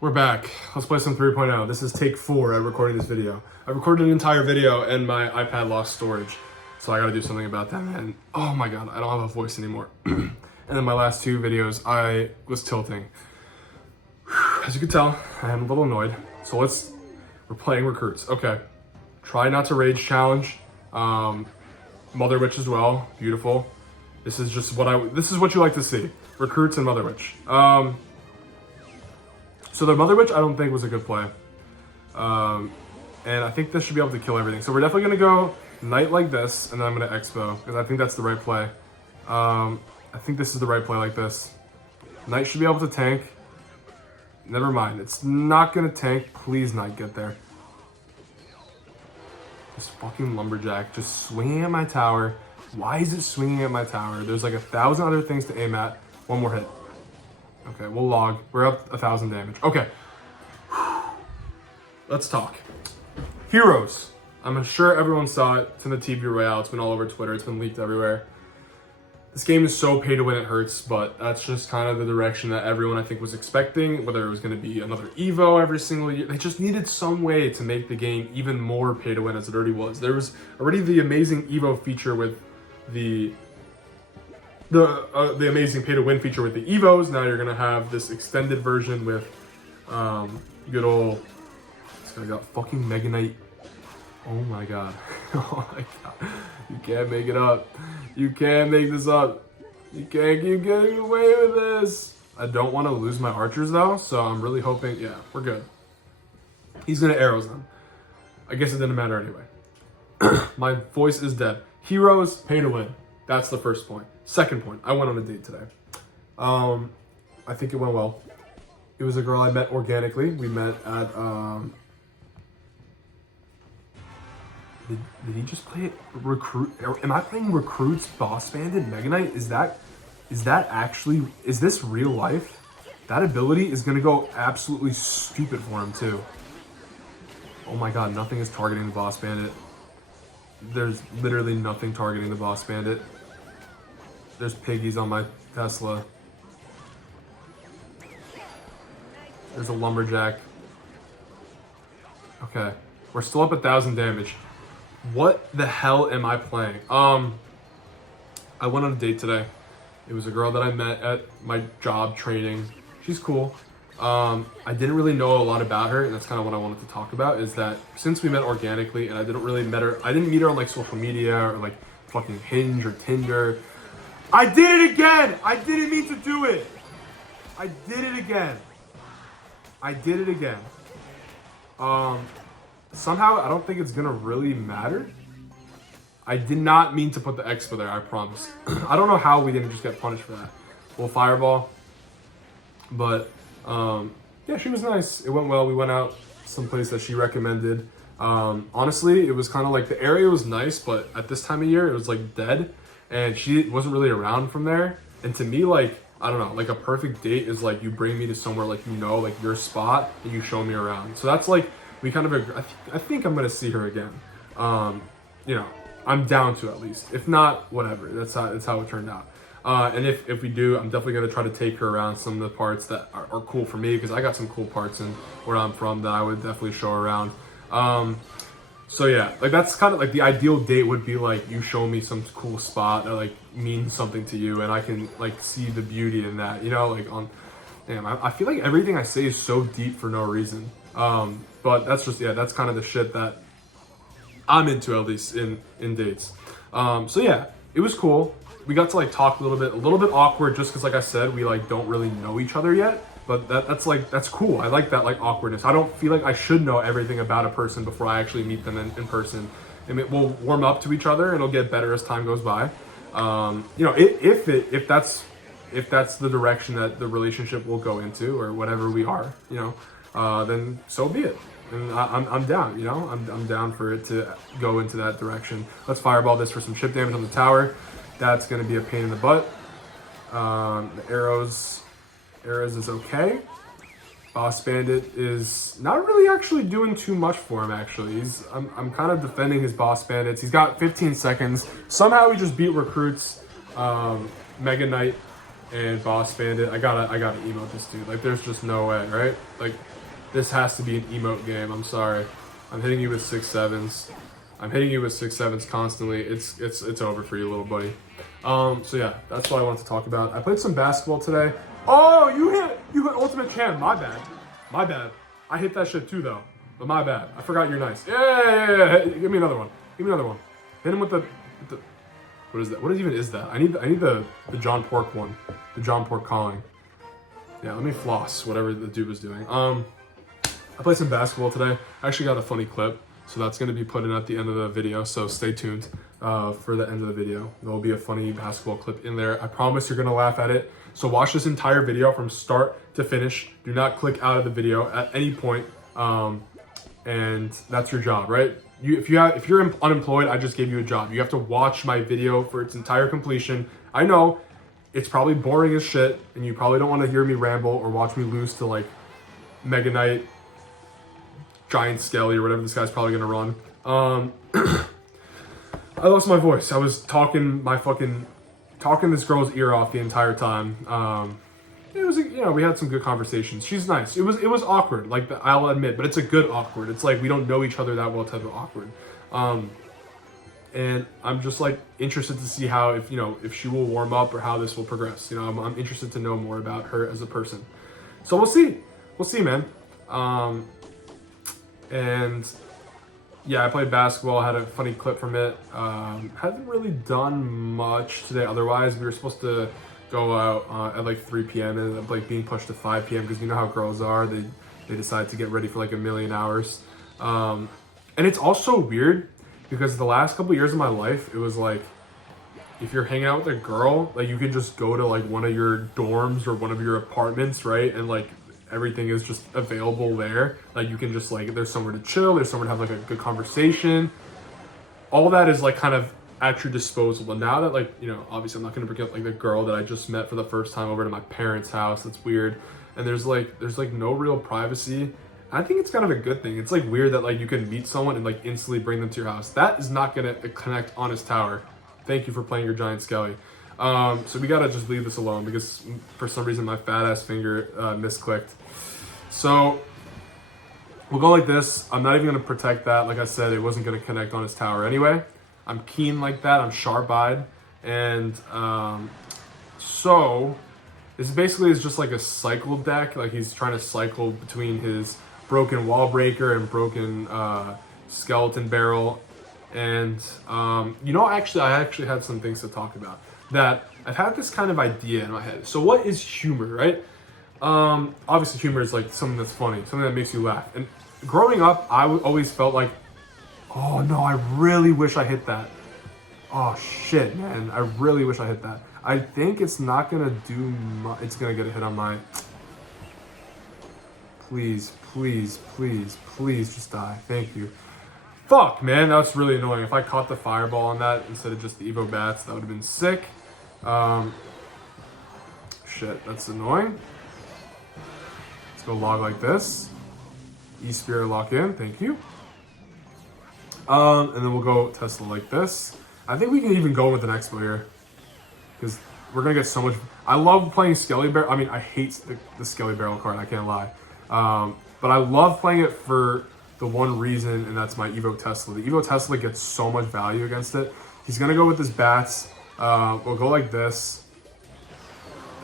We're back. Let's play some 3.0. This is take 4 at recording this video. I recorded an entire video and my iPad lost storage. So I gotta do something about that, man. Oh my god, I don't have a voice anymore. And then my last 2 videos, I was tilting. As you can tell, I am a little annoyed. So we're playing recruits. Okay. Try not to rage challenge. Mother Witch as well. Beautiful. This is just this is what you like to see. Recruits and Mother Witch. So the Mother Witch, I don't think was a good play. And I think this should be able to kill everything. So we're definitely going to go Knight like this, and then I'm going to XBOW, because I think that's the right play. I think this is the right play like this. Knight should be able to tank. Never mind. It's not going to tank. Please, Knight, get there. This fucking Lumberjack just swinging at my tower. Why is it swinging at my tower? There's like 1,000 other things to aim at. One more hit. Okay, we'll log. We're up 1,000 damage. Okay. Let's talk. Heroes. I'm sure everyone saw it. It's in the TV Royale. It's been all over Twitter. It's been leaked everywhere. This game is so pay to win it hurts, but that's just kind of the direction that everyone I think was expecting, whether it was going to be another Evo every single year. They just needed some way to make the game even more pay to win as it already was. There was already the amazing Evo feature with the amazing pay to win feature with the Evos. Now you're going to have this extended version with good old, this guy got fucking Mega Knight. Oh my god. Oh my god. You can't make it up. You can't make this up. You can't keep getting away with this. I don't want to lose my archers though, so I'm really hoping, yeah, we're good. He's going to arrows them. I guess it didn't matter anyway. My voice is dead. Heroes, pay to win. That's the first point. Second point, I went on a date today. I think it went well. It was a girl I met organically. We met at, Did he just play recruit? Am I playing recruits boss banded Mega Knight? Is this real life? That ability is gonna go absolutely stupid for him too. Oh my god, nothing is targeting the boss bandit. There's literally nothing targeting the boss bandit. There's piggies on my Tesla. There's a Lumberjack. Okay, we're still up 1,000 damage. What the hell am I playing? I went on a date today. It was a girl that I met at my job training. She's cool. I didn't really know a lot about her, and that's kind of what I wanted to talk about, is that since we met organically and I didn't meet her on like social media or like fucking Hinge or Tinder. I did it again! I didn't mean to do it! I did it again. Somehow, I don't think it's gonna really matter. I did not mean to put the expo there, I promise. I don't know how we didn't just get punished for that. Well, fireball. But, yeah, she was nice. It went well. We went out someplace that she recommended. Honestly, it was kind of like the area was nice, but at this time of year, it was like dead. And she wasn't really around from there. And to me, like, I don't know, like a perfect date is like you bring me to somewhere like, you know, like your spot and you show me around. So that's like, we kind of agree. I think I'm going to see her again. You know, I'm down to at least. If not, whatever. That's how it turned out. And if we do, I'm definitely going to try to take her around some of the parts that are cool for me, because I got some cool parts in where I'm from that I would definitely show her around. So yeah, like that's kind of like the ideal date would be like you show me some cool spot that like means something to you, and I can like see the beauty in that, you know, like damn, I feel like everything I say is so deep for no reason. But that's just, yeah, that's kind of the shit that I'm into, at least in dates. So yeah, it was cool. We got to like talk a little bit awkward just because, like I said, we like don't really know each other yet. But that's cool. I like that like awkwardness. I don't feel like I should know everything about a person before I actually meet them in person. And we'll warm up to each other and it'll get better as time goes by. You know, if that's the direction that the relationship will go into, or whatever we are, you know, then so be it. And I'm down, you know, I'm down for it to go into that direction. Let's fireball this for some chip damage on the tower. That's going to be a pain in the butt. The arrows is okay. Boss Bandit is not really actually doing too much for him, actually. I'm kind of defending his Boss Bandits. He's got 15 seconds. Somehow he just beat Recruit's Mega Knight and Boss Bandit. I gotta emote this dude. Like, there's just no way, right? Like, this has to be an emote game. I'm sorry. I'm hitting you with 6-7s. I'm hitting you with 6-7s constantly. It's over for you, little buddy. So yeah, that's what I wanted to talk about. I played some basketball today. Oh, you hit Ultimate Champ. My bad. I hit that shit too though. But my bad. I forgot you're nice. Yeah. Give me another one. Hit him with the what is that? What even is that? I need the John Pork one. The John Pork calling. Yeah, let me floss whatever the dude was doing. I played some basketball today. I actually got a funny clip, so that's gonna be put in at the end of the video. So stay tuned for the end of the video. There will be a funny basketball clip in there. I promise you're gonna laugh at it. So watch this entire video from start to finish. Do not click out of the video at any point. And that's your job, right? If you're unemployed, I just gave you a job. You have to watch my video for its entire completion. I know it's probably boring as shit, and you probably don't want to hear me ramble or watch me lose to like Mega Knight, Giant Skelly, or whatever this guy's probably gonna run. I lost my voice. I was talking this girl's ear off the entire time. It was, we had some good conversations. She's nice. It was awkward, like I'll admit, but it's a good awkward. It's like we don't know each other that well type of awkward. And I'm just like interested to see how if she will warm up or how this will progress. I'm interested to know more about her as a person. So we'll see, man. And yeah, I played basketball. I had a funny clip from it. Haven't really done much today. Otherwise, we were supposed to go out at like 3 p.m. and ended up like being pushed to 5 p.m. because you know how girls are. They decide to get ready for like a million hours. And it's also weird because the last couple years of my life, it was like if you're hanging out with a girl, like you can just go to like one of your dorms or one of your apartments, right? And like everything is just available there. Like you can just like, there's somewhere to chill, there's somewhere to have like a good conversation. All that is like kind of at your disposal. But now that like, obviously I'm not gonna bring up like the girl that I just met for the first time over to my parents' house. That's weird. And there's like no real privacy. I think it's kind of a good thing. It's like weird that like you can meet someone and like instantly bring them to your house. That is not gonna connect Honest Tower. Thank you for playing your Giant Skelly. So we gotta just leave this alone because for some reason my fat ass finger misclicked. So we'll go like this. I'm not even gonna protect that. Like I said, it wasn't gonna connect on his tower anyway. I'm keen like that. I'm sharp-eyed. And so this basically is just like a cycle deck. Like he's trying to cycle between his broken wall breaker and broken skeleton barrel. And I actually had some things to talk about. That I've had this kind of idea in my head. So what is humor, right? Obviously humor is like something that's funny, something that makes you laugh. And growing up, I always felt like, oh no, I really wish I hit that. Oh shit, man, I really wish I hit that. I think it's not gonna do much. It's gonna get a hit on my... Please just die. Thank you. Fuck, man, that's really annoying. If I caught the fireball on that instead of just the Evo bats, that would have been sick. Shit, that's annoying. Let's go log like this. E-Spear lock in, thank you. And then we'll go Tesla like this. I think we can even go with an XBOW here. Because we're going to get so much... I love playing Skelly Barrel. I mean, I hate the Skelly Barrel card, I can't lie. But I love playing it for the one reason, and that's my Evo Tesla. The Evo Tesla gets so much value against it. He's going to go with his bats. We'll go like this.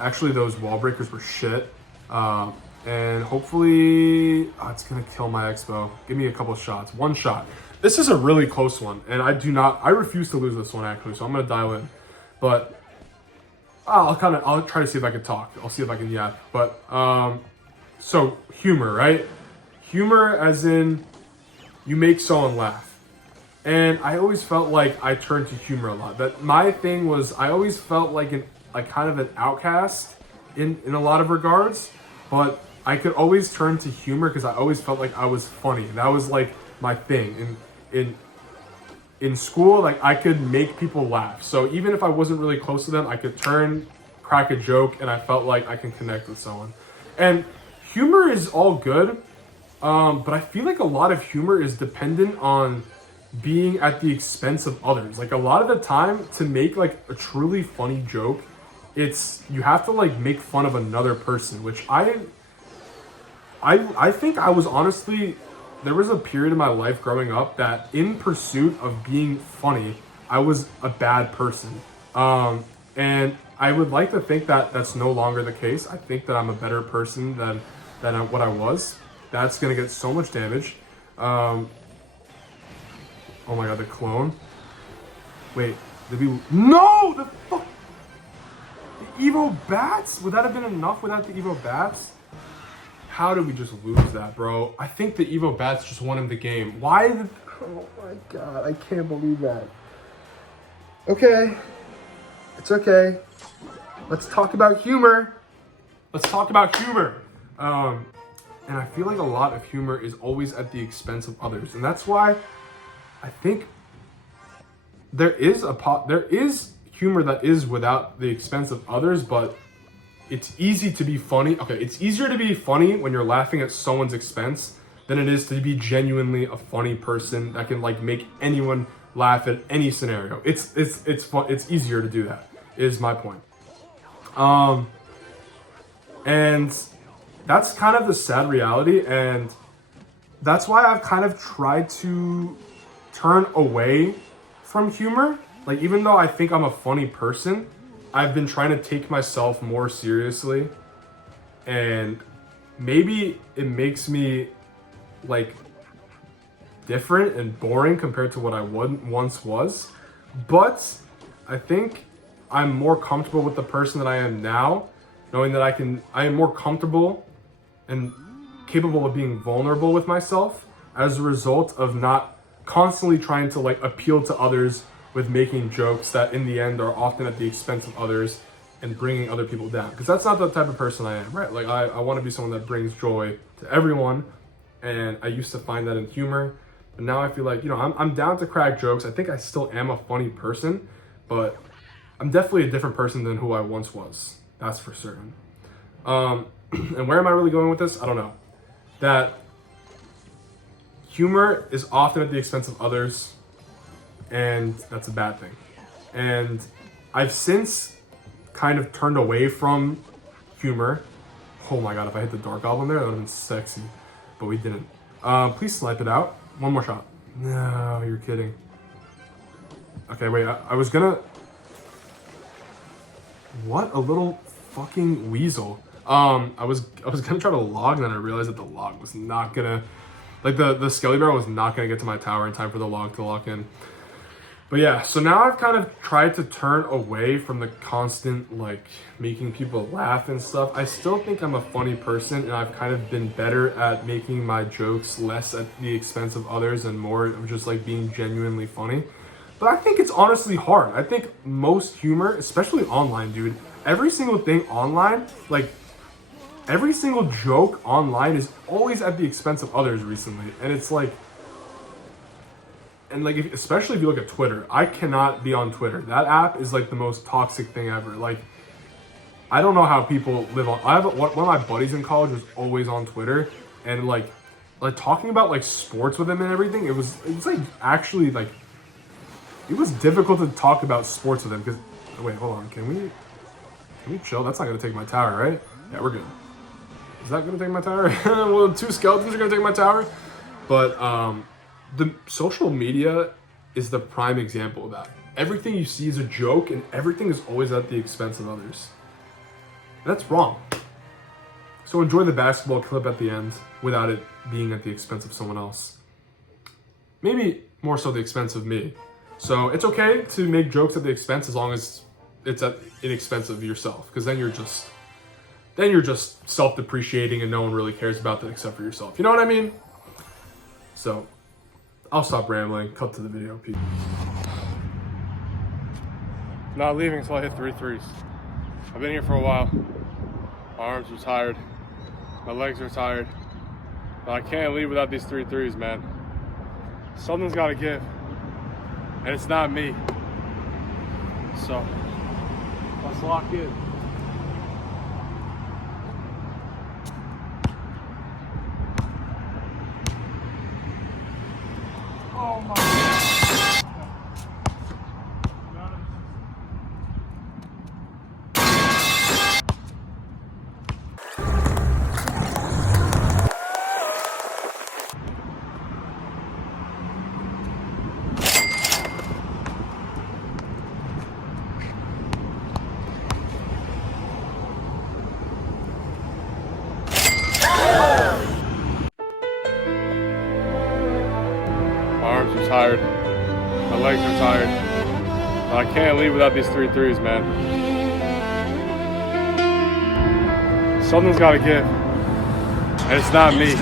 Actually, those wall breakers were shit. And hopefully... Oh, it's going to kill my XBOW. Give me a couple shots. One shot. This is a really close one, and I refuse to lose this one actually, so I'm gonna dial in. But I'll try to see if I can talk. I'll see if I can yap. But so humor, right? Humor as in you make someone laugh. And I always felt like I turned to humor a lot. That my thing was I always felt like kind of an outcast in a lot of regards, but I could always turn to humor because I always felt like I was funny. That was like my thing. In school, like I could make people laugh. So even if I wasn't really close to them, I could crack a joke, and I felt like I can connect with someone. And humor is all good, but I feel like a lot of humor is dependent on being at the expense of others. Like a lot of the time, to make like a truly funny joke, you have to like make fun of another person, which I think I was honestly, there was a period in my life growing up that in pursuit of being funny, I was a bad person. And I would like to think that that's no longer the case. I think that I'm a better person than what I was. That's gonna get so much damage. Oh my god, the clone. Wait, did we? No, the fuck. The Evo Bats? Would that have been enough without the Evo Bats? How did we just lose that, bro? I think the Evo Bats just won him the game. Why? Oh my god, I can't believe that. Okay, it's okay. Let's talk about humor. Let's talk about humor. And I feel like a lot of humor is always at the expense of others, and that's why I think there is humor that is without the expense of others, but it's easy to be funny. Okay, it's easier to be funny when you're laughing at someone's expense than it is to be genuinely a funny person that can like make anyone laugh at any scenario. It's fun. It's easier to do that, is my point. And that's kind of the sad reality, and that's why I've kind of tried to turn away from humor. Like, even though I think I'm a funny person, I've been trying to take myself more seriously, and maybe it makes me like different and boring compared to what I once was, but I think I'm more comfortable with the person that I am now, knowing that I am more comfortable and capable of being vulnerable with myself as a result of not constantly trying to like appeal to others with making jokes that in the end are often at the expense of others and bringing other people down. Because that's not the type of person I am, right? Like I want to be someone that brings joy to everyone, and I used to find that in humor, but now I feel like, you know, I'm down to crack jokes. I think I still am a funny person, but I'm definitely a different person than who I once was. That's for certain. And where am I really going with this? I don't know. That humor is often at the expense of others, and that's a bad thing. And I've since kind of turned away from humor. Oh my god, if I hit the Dark Goblin there, that would have been sexy. But we didn't. Please snipe it out. One more shot. No, you're kidding. Okay, wait, I was gonna... What a little fucking weasel. I was gonna try to log, and then I realized that the log was not gonna... Like, the Skelly Barrel was not gonna get to my tower in time for the log to lock in. But yeah, so now I've kind of tried to turn away from the constant, like, making people laugh and stuff. I still think I'm a funny person, and I've kind of been better at making my jokes less at the expense of others and more of just, like, being genuinely funny. But I think it's honestly hard. I think most humor, especially online, dude, every single thing online, like, every single joke online is always at the expense of others recently. And it's like... And like, especially if you look at Twitter, I cannot be on Twitter. That app is like the most toxic thing ever. Like, I don't know how people live on. I have one of my buddies in college was always on Twitter, and like talking about like sports with him and everything. It's like actually like it was difficult to talk about sports with him because wait, hold on, can we chill? That's not gonna take my tower, right? Yeah, we're good. Is that gonna take my tower? Well, 2 skeletons are gonna take my tower, but the social media is the prime example of that. Everything you see is a joke, and everything is always at the expense of others. And that's wrong. So enjoy the basketball clip at the end without it being at the expense of someone else. Maybe more so the expense of me. So it's okay to make jokes at the expense as long as it's at the expense of yourself, because then you're just self-depreciating and no one really cares about that except for yourself. You know what I mean? So I'll stop rambling, cut to the video, people. Not leaving until I hit 3 threes. I've been here for a while. My arms are tired. My legs are tired. But I can't leave without these 3 threes, man. Something's gotta give. And it's not me. So, let's lock in. Oh my God. My arms are tired. My legs are tired. I can't leave without these 3 threes, man. Something's got to give. And it's not me.